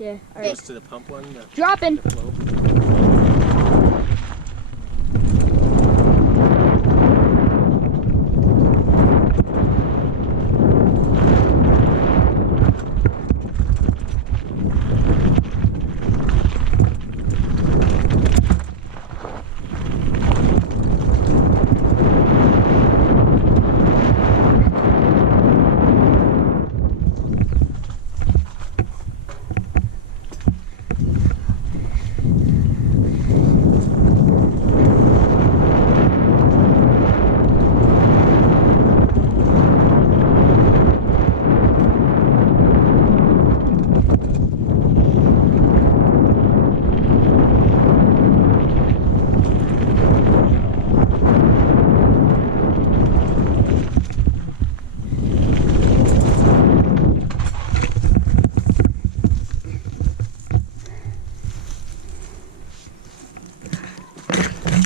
Yeah. All right. Goes to the pump one. Dropping. The flow.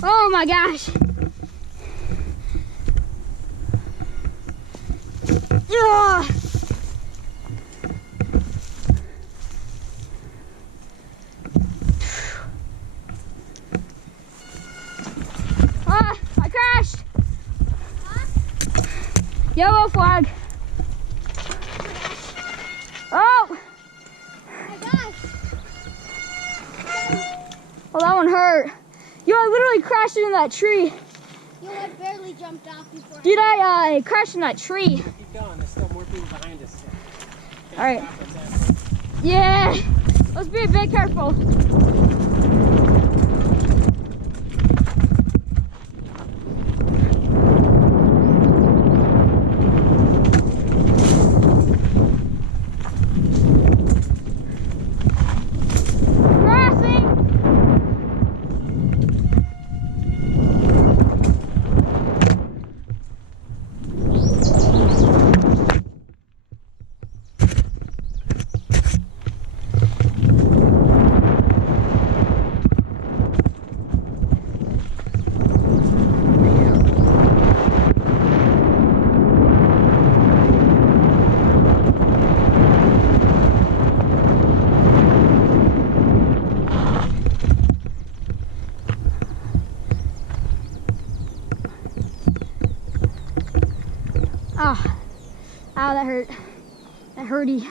Oh my gosh. Ugh. Ah, I crashed. Yellow flag. Oh. My gosh. Well, that one hurt. Yo, I literally crashed into that tree. Yo, I barely jumped off before. Dude, I crashed in that tree. Keep going. There's still more people behind us. So. All right. Yeah. Let's be a bit careful. Oh, ow, that hurt. That hurty.